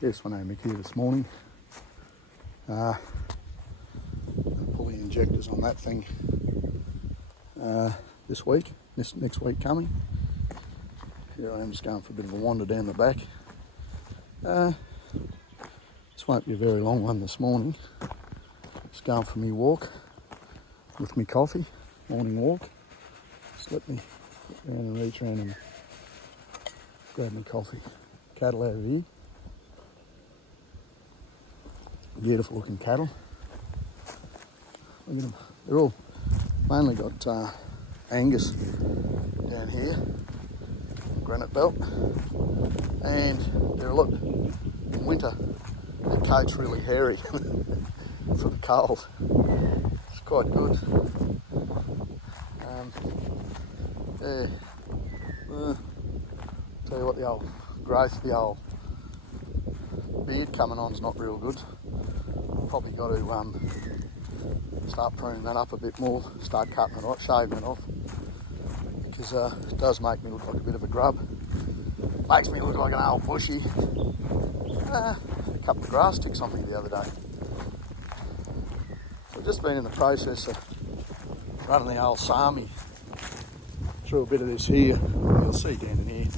Yes, my name is here this morning. Pull the injectors on that thing this week, next week coming. Here I am just going for a bit of a wander down the back. This won't be a very long one this morning. Just going for me walk with me coffee, morning walk. Just let me get around and reach around and grab my coffee. Cattle over here. Beautiful looking cattle. Look at them. They're all mainly got Angus down here, granite belt, and they're a lot in winter. Their coat's really hairy for the cold. It's quite good. Tell you what, the old growth, the old beard coming on's not real good. Probably got to start pruning that up a bit more, start cutting it off, shaving it off, because it does make me look like a bit of a grub. Makes me look like an old bushy. A couple of grass sticks on me the other day. So I've just been in the process of running the old Sami through a bit of this here. You'll see down in here.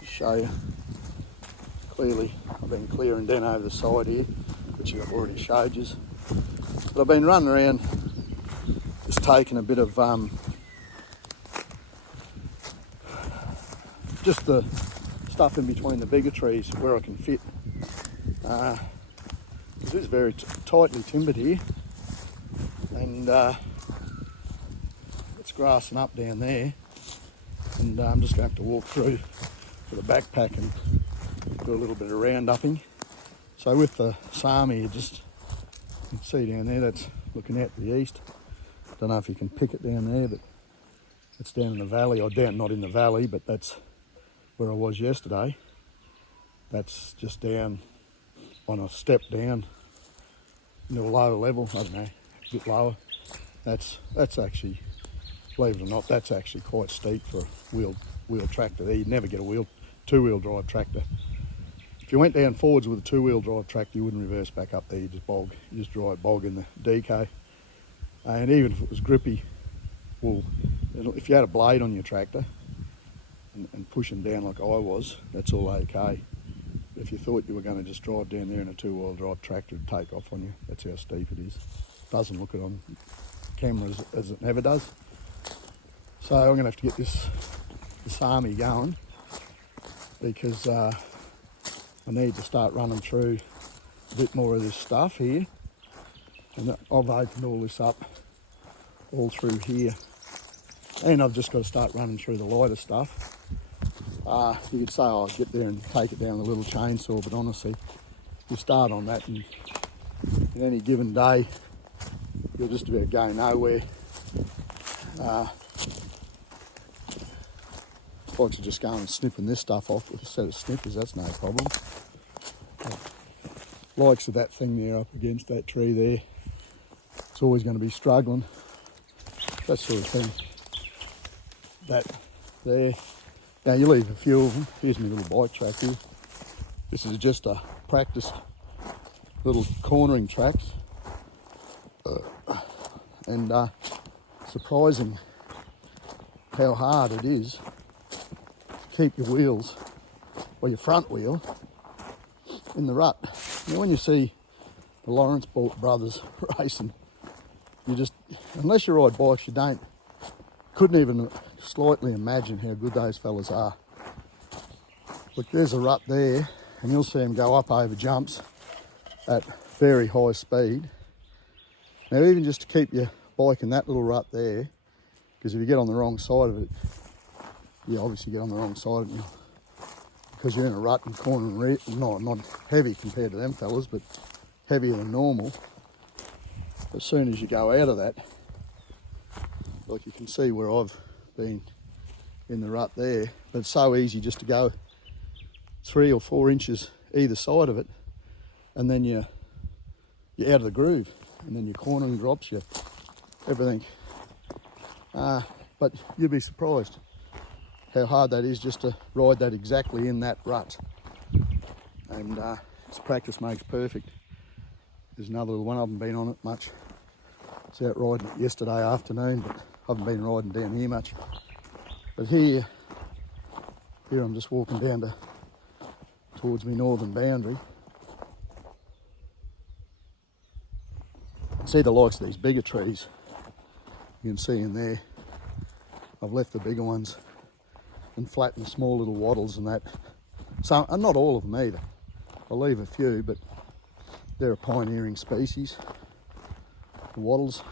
I'll show you clearly. I've been clearing down over the side here, which I've already showed you. But I've been running around just taking a bit of just the stuff in between the bigger trees where I can fit. This is very tightly timbered here, and it's grassing up down there, and I'm just going to have to walk through with a backpack and do a little bit of round upping. So with the Sami, you can see down there, that's looking out to the east. Don't know if you can pick it down there, but it's down in the valley, or down, not in the valley, but that's where I was yesterday. That's just down on a step down into a lower level, I don't know, a bit lower. That's actually, believe it or not, that's actually quite steep for a wheel tractor there. You'd never get a two-wheel drive tractor. If you went down forwards with a two-wheel drive tractor, you wouldn't reverse back up there, you just dry bog in the DK. And even if it was grippy, well, if you had a blade on your tractor and pushing down like I was, that's all okay. If you thought you were going to just drive down there in a two-wheel drive tractor, it'd take off on you. That's how steep it is. Doesn't look it on camera as it never does. So I'm going to have to get the Sami going, because I need to start running through a bit more of this stuff here. And I've opened all this up all through here. And I've just got to start running through the lighter stuff. You could say I'll get there and take it down with a little chainsaw, but honestly, you start on that and in any given day, you'll just about go nowhere. Like to just go and snipping this stuff off with a set of snippers, that's no problem. Likes of that thing there up against that tree there, it's always going to be struggling. That sort of thing. That there. Now you leave a few of them. Here's my little bike track here. This is just a practice little cornering tracks. And surprising how hard it is to keep your wheels, or your front wheel, in the rut. Now when you see the Lawrence brothers racing, you just, unless you ride bikes, couldn't even slightly imagine how good those fellas are. Look, there's a rut there, and you'll see them go up over jumps at very high speed. Now even just to keep your bike in that little rut there, because if you get on the wrong side of it, you obviously get on the wrong side of it, because you're in a rut and cornering, not heavy compared to them fellas, but heavier than normal. As soon as you go out of that, like you can see where I've been in the rut there, but it's so easy just to go 3 or 4 inches either side of it, and then you're out of the groove, and then your cornering drops, everything. But you'd be surprised how hard that is just to ride that exactly in that rut. and it's practice makes perfect. There's another little one. I haven't been on it much. I was out riding it yesterday afternoon, but I haven't been riding down here much. But here I'm just walking down towards my northern boundary. See the likes of these bigger trees. You can see in there. I've left the bigger ones and flattened the small little wattles and that. So, and not all of them either. I'll leave a few, but they're a pioneering species, the wattles,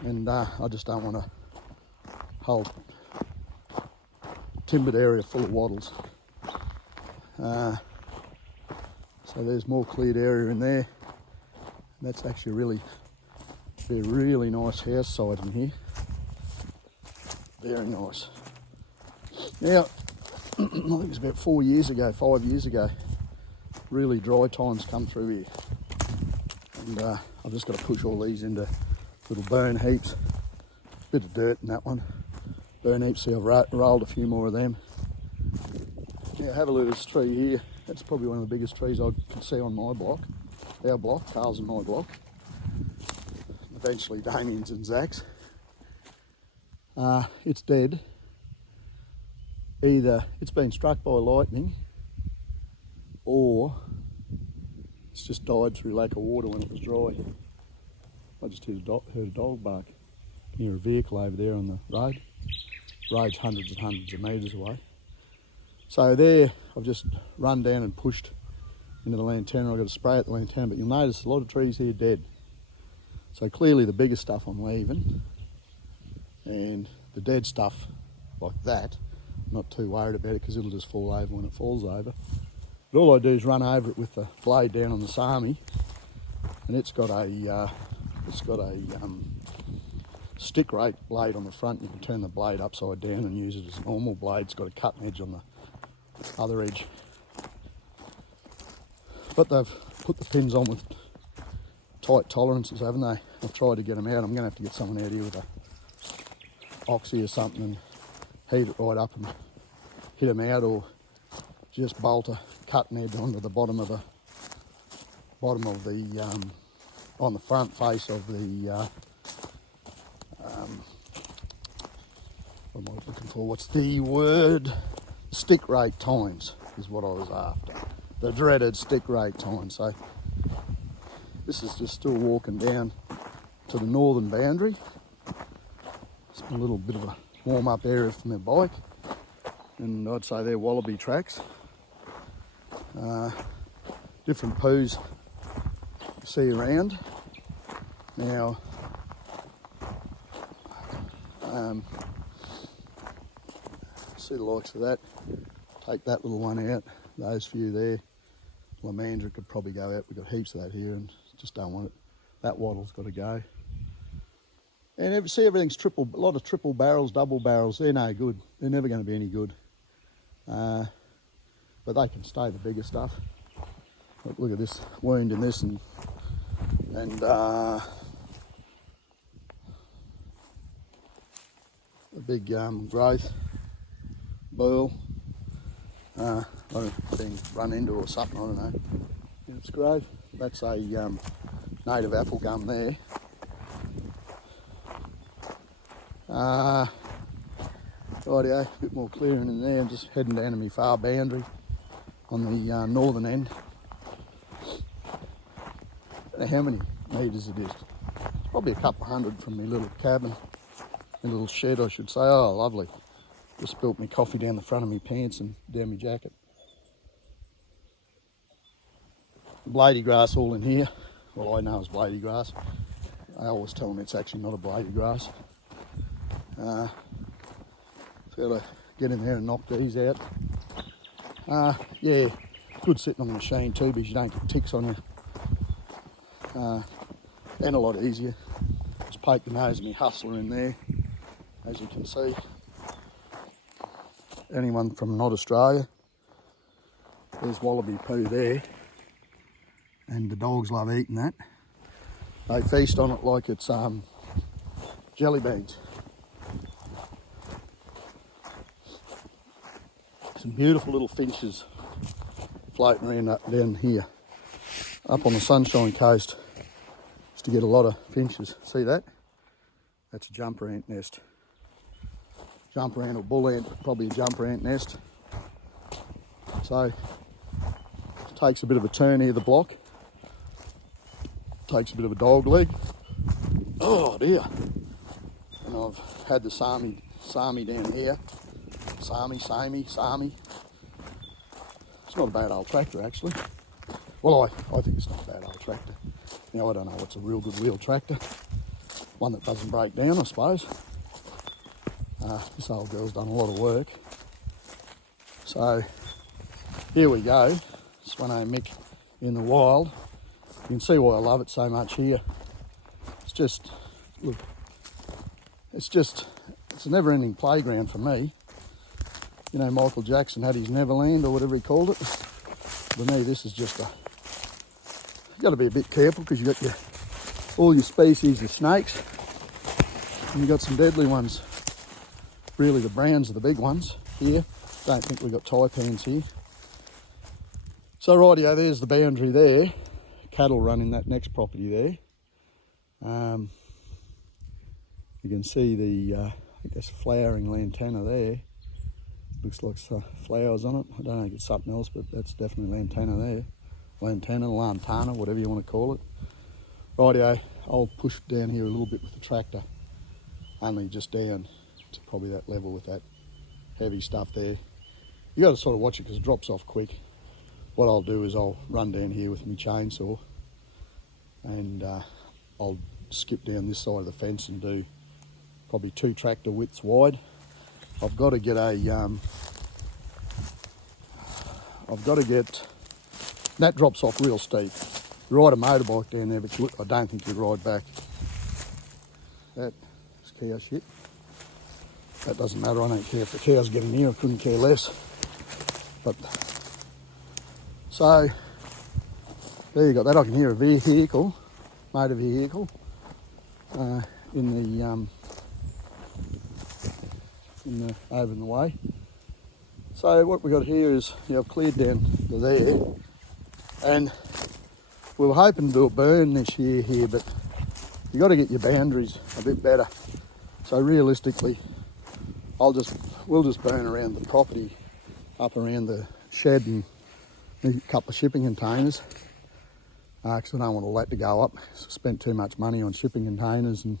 and I just don't want a whole timbered area full of wattles. So there's more cleared area in there. That's actually be a really nice house site in here. Very nice. Now, I think it was about 5 years ago, really dry times come through here. And I've just got to push all these into little burn heaps. Bit of dirt in that one. Burn heaps, see I've rolled a few more of them. Now have a look at this tree here. That's probably one of the biggest trees I could see on my block. Our block, Carl's and my block. Eventually Damien's and Zach's. It's dead. Either it's been struck by lightning or it's just died through lack of water when it was dry. I just heard a dog bark. You can hear a vehicle over there on the road. Road's hundreds and hundreds of metres away. So there, I've just run down and pushed into the lantana. I've got to spray at the lantana, but you'll notice a lot of trees here dead. So clearly the bigger stuff I'm leaving, and the dead stuff like that, I'm not too worried about it because it'll just fall over when it falls over. But all I do is run over it with the blade down on the Sami, and it's got a stick rate blade on the front. You can turn the blade upside down and use it as a normal blade. It's got a cutting edge on the other edge. But they've put the pins on with tight tolerances, haven't they? I've tried to get them out. I'm going to have to get someone out here with a oxy or something and heat it right up and hit them out, or just bolt a cutting edge onto the bottom of the on the front face of the what am I looking for? What's the word? Stick rate tines is what I was after. The dreaded stick rate tine. So this is just still walking down to the northern boundary. It's a little bit of a warm-up area for my bike, and I'd say they're wallaby tracks. Different poos you see around. Now, see the likes of that. Take that little one out. Those few there. Lamandra could probably go out. We've got heaps of that here and just don't want it. That wattle's got to go. And see, everything's a lot of triple barrels, double barrels. They're no good. They're never going to be any good. But they can stay the bigger stuff. Look at this wound in this, and a big growth boil. I've been run into or something, I don't know. It's growth. That's a native apple gum there. Rightio, a bit more clearing in there. I'm just heading down to my far boundary on the northern end. I don't know how many metres it is. It's probably a couple of hundred from my little cabin, my little shed I should say. Oh, lovely. Just spilt my coffee down the front of my pants and down my jacket. Blady grass all in here. Well, I know it's blady grass. I always tell them it's actually not a blady grass. So got to get in there and knock these out. Yeah, good sitting on the machine too, because you don't get ticks on you. And a lot easier. Just poke the nose of my hustler in there, as you can see. Anyone from not Australia, there's wallaby poo there, and the dogs love eating that. They feast on it like it's jelly beans. Some beautiful little finches floating around up down here, up on the Sunshine Coast, just to get a lot of finches. See that? That's a jumper ant nest. Jumper ant or bull ant, probably a jumper ant nest. So, takes a bit of a turn here, the block. Takes a bit of a dog leg. Oh dear. And I've had the Sami down here. Sami. It's not a bad old tractor actually. Well, I think it's not a bad old tractor. Now, I don't know what's a real good wheel tractor. One that doesn't break down, I suppose. This old girl's done a lot of work. So, here we go. Swanno Mick in the wild. You can see why I love it so much here. It's just, look, it's a never-ending playground for me. You know, Michael Jackson had his Neverland or whatever he called it. For me, this is just you've got to be a bit careful because you've got all your species of snakes. And you've got some deadly ones. Really, the browns are the big ones here. Don't think we've got taipans here. So rightio, there's the boundary there. Cattle run in that next property there. You can see the, I think that's flowering lantana there. Looks like flowers on it. I don't know if it's something else, but that's definitely lantana there. Lantana, whatever you want to call it. Rightio, I'll push down here a little bit with the tractor. Only just down to probably that level with that heavy stuff there. You got to sort of watch it because it drops off quick. What I'll do is I'll run down here with my chainsaw and I'll skip down this side of the fence and do probably 2 tractor widths wide. I've got to get that drops off real steep. You ride a motorbike down there, but I don't think you'd ride back. That's cow shit. That doesn't matter, I don't care if the cows get in here, I couldn't care less. But, so, there you got that. I can hear a vehicle, motor vehicle, over in the way. So what we got here is, I've cleared down to there, and we were hoping to do a burn this year here, but you got to get your boundaries a bit better. So realistically, we'll just burn around the property, up around the shed and a couple of shipping containers, because I don't want all that to go up. So I spent too much money on shipping containers and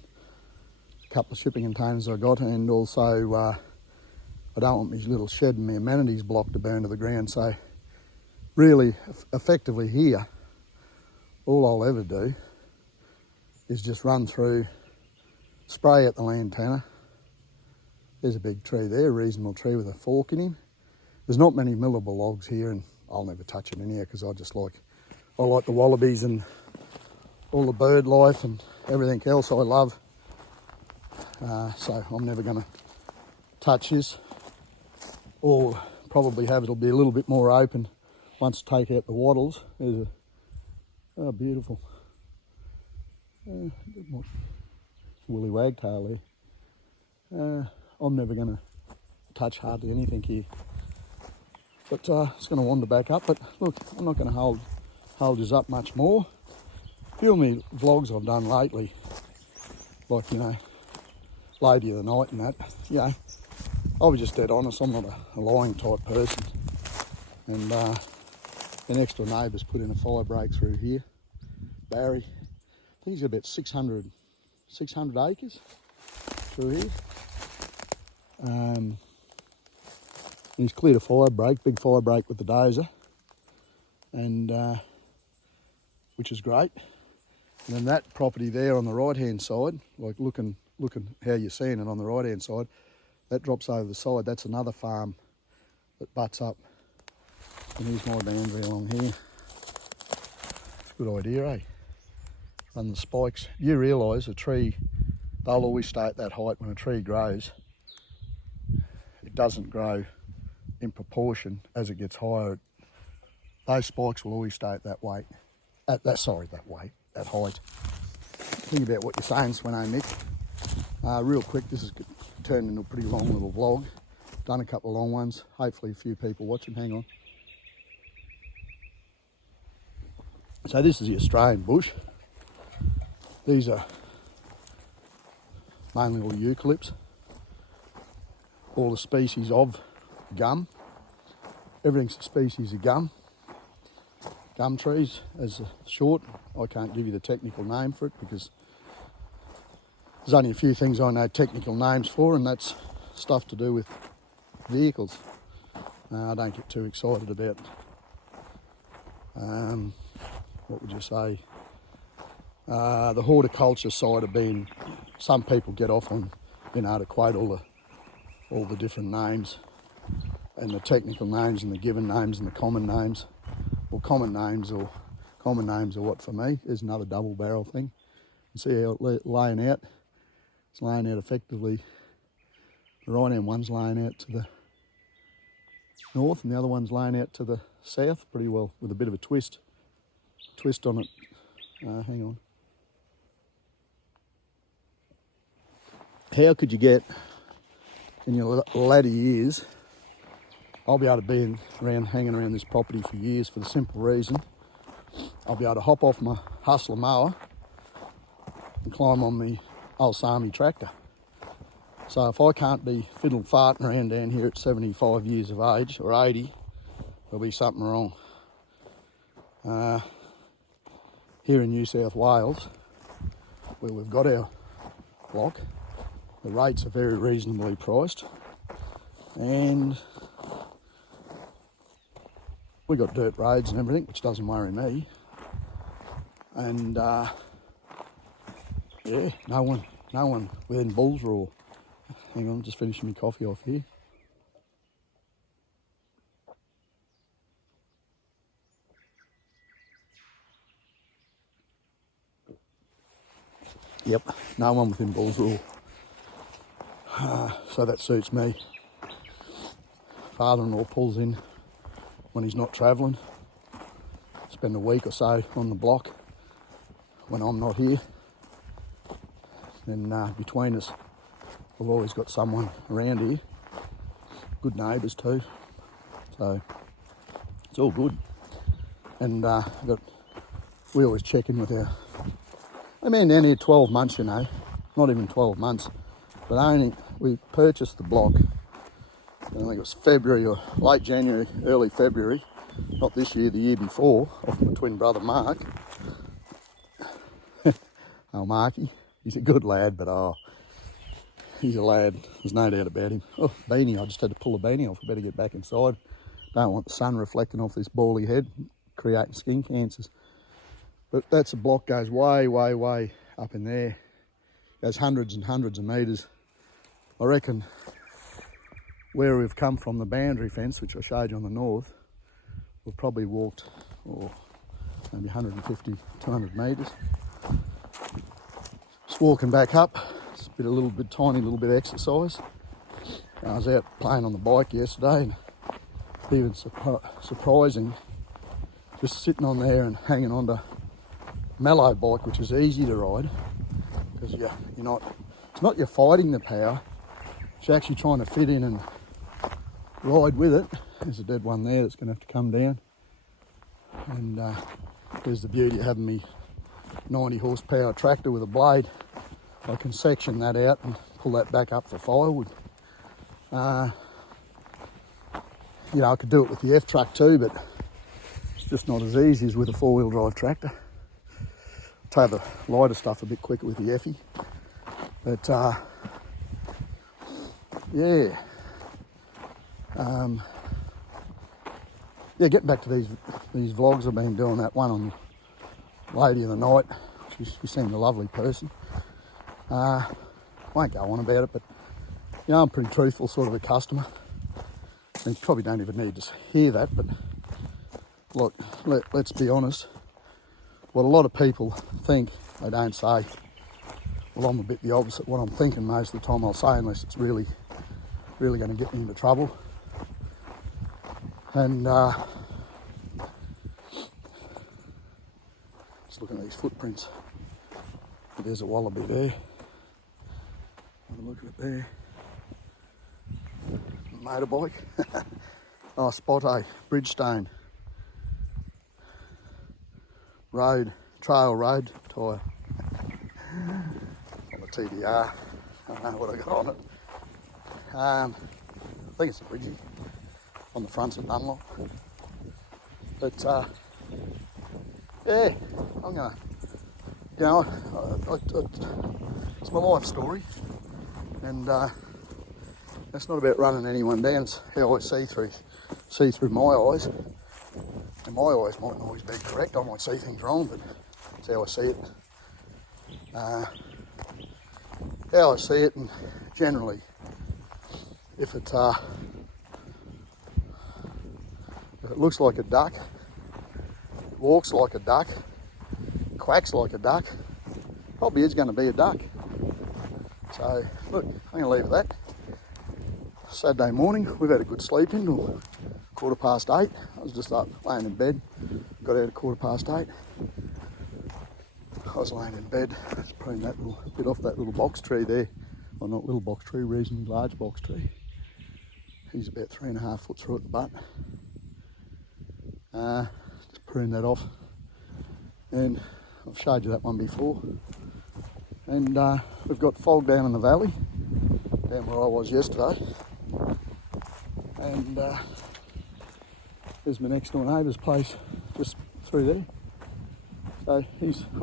a couple of shipping containers I got, and also I don't want my little shed and my amenities block to burn to the ground. So really, effectively here, all I'll ever do is just run through, spray at the lantana. There's a big tree there, a reasonable tree with a fork in him. There's not many millable logs here, and I'll never touch them in here because I like the wallabies and all the bird life and everything else I love. So I'm never going to touch this. Or probably it'll be a little bit more open once I take out the wattles. There's oh, beautiful. Woolly wagtail there. I'm never going to touch hardly anything here. But it's going to wander back up. But look, I'm not going to hold you up much more. A few of my vlogs I've done lately, like, Lady of the Night and that, I'll be just dead honest, I'm not a lying type person. And the next door neighbour's put in a fire break through here. Barry, I think he's got about 600 acres through here. He's cleared a fire break, big fire break with the dozer, and which is great. And then that property there on the right hand side, like looking how you're seeing it on the right hand side, that drops over the side. That's another farm that butts up. And here's my boundary along here. It's a good idea, eh? Run the spikes. You realise a tree, they'll always stay at that height. When a tree grows, it doesn't grow in proportion as it gets higher. Those spikes will always stay at that weight. That height. Think about what you're saying, Swanno Mick. Real quick, this has turned into a pretty long little vlog. Done a couple of long ones. Hopefully a few people watching. Hang on. So this is the Australian bush. These are mainly all eucalypts, all the species of gum. Everything's a species of gum. Gum trees, as a short. I can't give you the technical name for it because there's only a few things I know technical names for, and that's stuff to do with vehicles. I don't get too excited about, what would you say, the horticulture side of being, some people get off on being able to quote all the different names and the technical names and the given names and the common names. Well, common names are what for me is another double barrel thing. You see how it's laying out? It's laying out effectively. The right hand one's laying out to the north and the other one's laying out to the south pretty well with a bit of a twist on it. Hang on. How could you get in your latter years? I'll be able to be hanging around this property for years for the simple reason I'll be able to hop off my Hustler mower and climb on the old Sami tractor. So if I can't be fiddle farting around down here at 75 years of age, or 80, there'll be something wrong. Here in New South Wales, where we've got our block, the rates are very reasonably priced, and we got dirt roads and everything, which doesn't worry me. And yeah, no one within Bull's Roar. Hang on, just finishing my coffee off here. Yep, no one within Bull's Roar. So that suits me. Father-in-law pulls in when he's not travelling. Spend a week or so on the block when I'm not here. And between us, we've always got someone around here. Good neighbours too. So it's all good. And we always check in with down here 12 months, you know. Not even 12 months. But we purchased the block, I think it was February or late January, early February. Not this year, the year before, off my twin brother Mark. Oh, Marky, he's a good lad, but he's a lad. There's no doubt about him. Oh, beanie, I just had to pull the beanie off. I better get back inside. Don't want the sun reflecting off this bally head, creating skin cancers. But that's a block, goes way, way, way up in there. Goes hundreds and hundreds of metres. I reckon where we've come from, the boundary fence, which I showed you on the north, we've probably walked maybe 150, 200 metres. Just walking back up, it's tiny little bit of exercise. I was out playing on the bike yesterday, and even surprising, just sitting on there and hanging on to mellow bike, which is easy to ride, because it's not you're fighting the power, it's actually trying to fit in and ride with it. There's a dead one there that's going to have to come down. And there's the beauty of having me 90 horsepower tractor with a blade. I can section that out and pull that back up for firewood. I could do it with the F-Truck too, but it's just not as easy as with a four-wheel drive tractor. Tow the lighter stuff a bit quicker with the Effie. But yeah. Getting back to these vlogs I've been doing, that one on Lady of the Night. She seemed a lovely person. Won't go on about it, but I'm a pretty truthful sort of a customer. And you probably don't even need to hear that, but look, let's be honest. What a lot of people think, they don't say. Well, I'm a bit the opposite. What I'm thinking most of the time I'll say, unless it's really going to get me into trouble. And just looking at these footprints. There's a wallaby there. Have a look at it there. Motorbike. Oh, Spot A, Bridgestone. trail road tyre. On the TDR. I don't know what I got on it. I think it's a Bridgie. On the front's a Dunlop. But yeah, I'm gonna, you know, it's my life story, and it's not about running anyone down. It's how I see through my eyes, and my eyes mightn't always be correct. I might see things wrong, but it's how I see it. How I see it, and generally, if it looks like a duck, it walks like a duck, quacks like a duck, probably is going to be a duck. So look, I'm going to leave it at that. Saturday morning, we've had a good sleep until 8:15. I was just up laying in bed, got out at 8:15. I was laying in bed, pruning that little bit off that little box tree there. Well, not little box tree, reasonably large box tree. He's about 3.5 foot through at the butt. Just prune that off. And I've showed you that one before. And we've got fog down in the valley, down where I was yesterday. And there's my next door neighbour's place just through there. So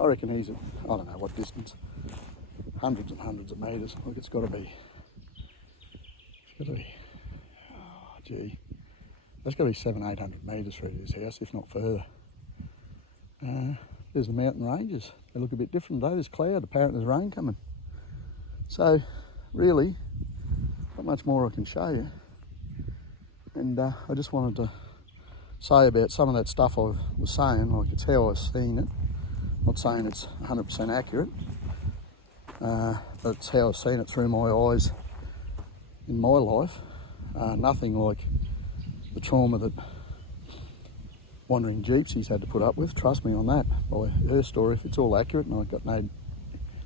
I reckon he's at, I don't know what distance, hundreds and hundreds of metres. Look, it's got to be, oh gee, that's got to be 700-800 metres through his house, if not further. There's the mountain ranges. They look a bit different though. There's cloud, apparently there's rain coming. So really, not much more I can show you. And I just wanted to say about some of that stuff I was saying, like it's how I've seen it. Not saying it's 100% accurate, but it's how I've seen it through my eyes in my life. Nothing like the trauma that wandering gypsies had to put up with. Trust me on that. By her story, if it's all accurate, and I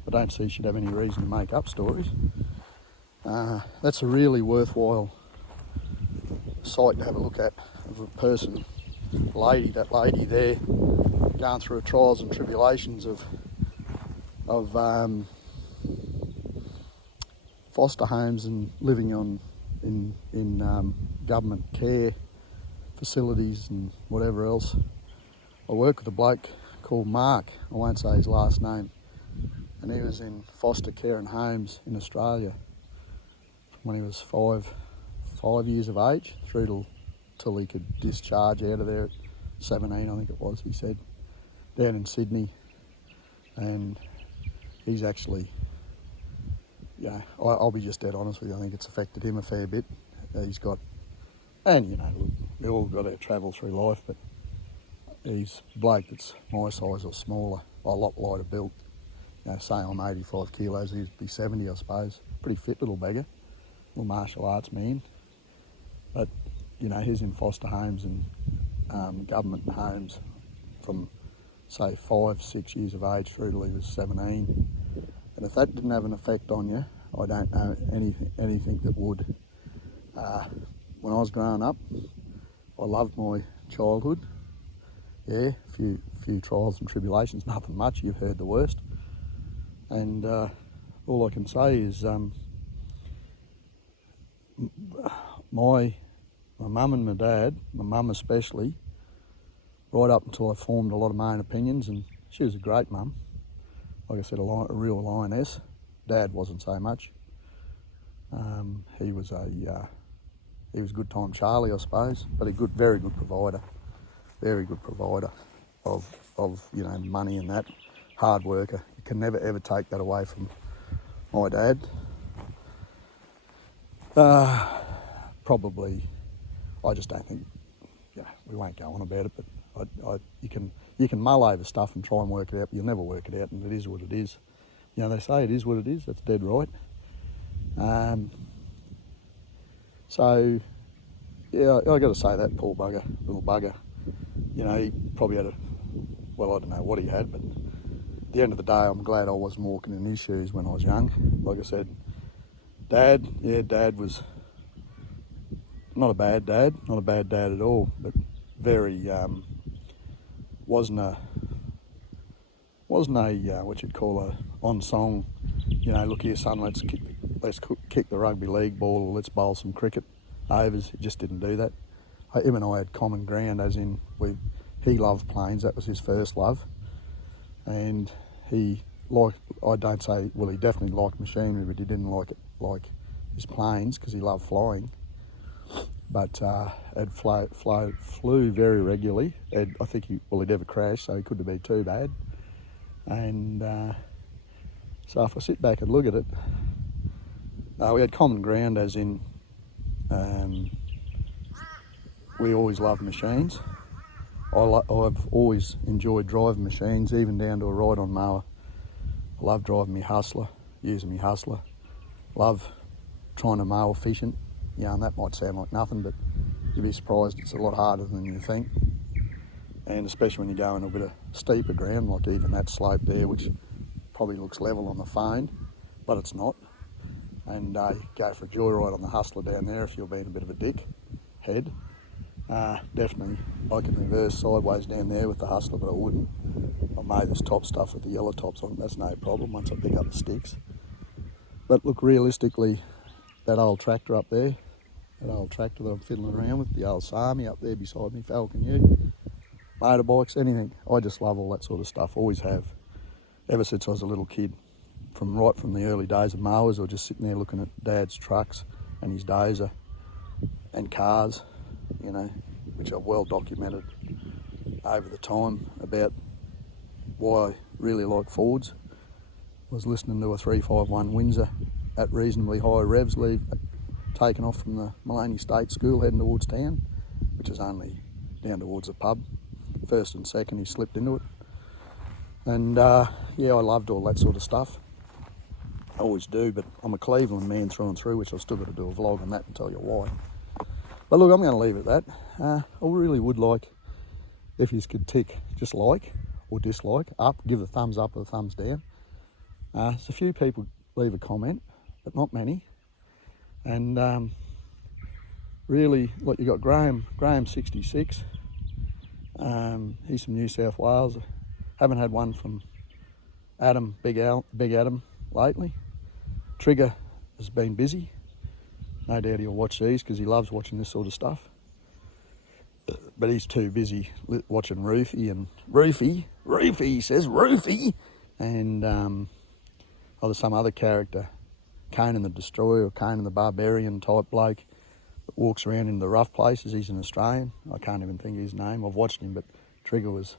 don't see she'd have any reason to make up stories. That's a really worthwhile sight to have a look at of a person, that lady there, going through the trials and tribulations of foster homes and living in government care facilities and whatever else. I work with a bloke called Mark, I won't say his last name, and he was in foster care and homes in Australia when he was five years of age through till he could discharge out of there at 17, I think it was, he said, down in Sydney. And he's actually, yeah, I'll be just dead honest with you, I think it's affected him a fair bit. He's got, and you know, look, we all got our travel through life, but he's a bloke that's my size or smaller, a lot lighter built. You know, say I'm 85 kilos, he'd be 70, I suppose. Pretty fit little beggar, little martial arts man. But, you know, he's in foster homes and government homes from, say, 5-6 years of age through till he was 17. And if that didn't have an effect on you, I don't know anything that would. When I was growing up, I loved my childhood. Yeah, a few trials and tribulations, nothing much, you've heard the worst. And all I can say is my mum and my dad, my mum especially, right up until I formed a lot of my own opinions, and she was a great mum. Like I said, a real lioness. Dad wasn't so much. He was good time Charlie, I suppose, but very good provider. Very good provider of you know, money and that. Hard worker. You can never ever take that away from my dad. Probably, I just don't think, you know, we won't go on about it, but you can mull over stuff and try and work it out, but you'll never work it out, and it is what it is. You know, they say it is what it is, that's dead right. So, yeah, I got to say that poor bugger, little bugger, you know, he probably had I don't know what he had, but at the end of the day, I'm glad I wasn't walking in his shoes when I was young. Like I said, Dad was not a bad dad at all, but very, wasn't a wasn't a what you'd call a on song, you know, look here son, let's kick the rugby league ball, or let's bowl some cricket overs. He just didn't do that. Him and I had common ground, as in he loved planes. That was his first love, and he liked, I don't say, well, he definitely liked machinery, but he didn't like it like his planes, because he loved flying. But flew very regularly. I think he'd never crashed, so he couldn't have been too bad. And so if I sit back and look at it, we had common ground, as in we always loved machines. I've always enjoyed driving machines, even down to a ride-on mower. I love driving me Hustler, using me Hustler. Love trying to mow efficient. You know, and that might sound like nothing, but you'd be surprised it's a lot harder than you think. And especially when you go in a bit of steeper ground, like even that slope there, which probably looks level on the phone, but it's not. And you go for a joyride on the Hustler down there if you're being a bit of a dick head. Definitely, I can reverse sideways down there with the Hustler, but I wouldn't. I made this top stuff with the yellow tops on, that's no problem once I pick up the sticks. But look, realistically, that old tractor up there, that old tractor that I'm fiddling around with, the old Sami up there beside me, Falcon U, motorbikes, anything. I just love all that sort of stuff, always have, ever since I was a little kid. Right from the early days of mowers, or just sitting there looking at Dad's trucks and his dozer and cars, you know, which I've well documented over the time about why I really like Fords. I was listening to a 351 Windsor at reasonably high revs, taken off from the Maloney State School heading towards town, which is only down towards the pub. First and second, he slipped into it. And yeah, I loved all that sort of stuff. I always do, but I'm a Cleveland man through and through, which I've still got to do a vlog on that and tell you why. But look, I'm going to leave it at that. I really would like if you could tick just like or dislike, up, give a thumbs up or a thumbs down. There's a few people leave a comment, but not many. And really, look, you got Graham 66. He's from New South Wales. Haven't had one from Adam, Big Adam, lately. Trigger has been busy. No doubt he'll watch these because he loves watching this sort of stuff. But he's too busy watching Roofy and Roofy, he says, Roofy! And there's some other character, Conan the Destroyer or Conan the Barbarian type bloke that walks around in the rough places. He's an Australian. I can't even think of his name. I've watched him, but Trigger was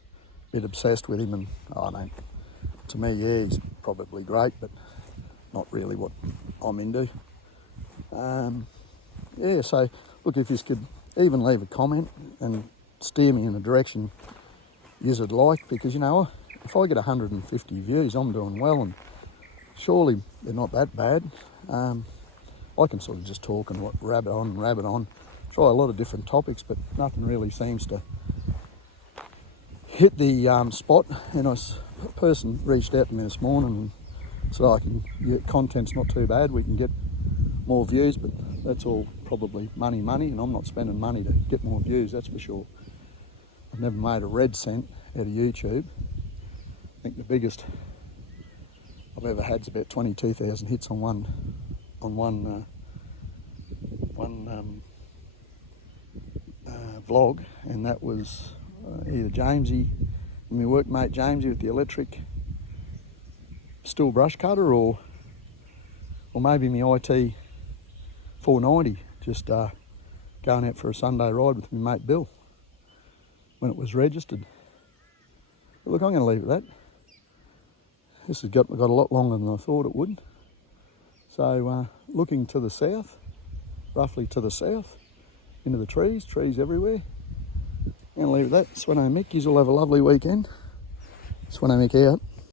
a bit obsessed with him, and I don't. To me, yeah, he's probably great, but not really what I'm into. Yeah, so look, if you could even leave a comment and steer me in a direction you'd like, because you know, if I get 150 views, I'm doing well, and surely they're not that bad. I can sort of just talk and rabbit on, try a lot of different topics, but nothing really seems to hit the spot. And a person reached out to me this morning and said, content's not too bad, we can get more views, but that's all probably money, and I'm not spending money to get more views, that's for sure. I've never made a red cent out of YouTube. I think the biggest I've ever had is about 22,000 hits on one vlog, and that was either Jamesy, my workmate Jamesy with the electric steel brush cutter, or maybe my IT 490, just going out for a Sunday ride with my mate Bill when it was registered. But look, I'm going to leave it at that. This has got a lot longer than I thought it would. So looking to the south, roughly to the south, into the trees everywhere. I'm going to leave it at that. Sweno Mick, you all have a lovely weekend. Sweno Mick out.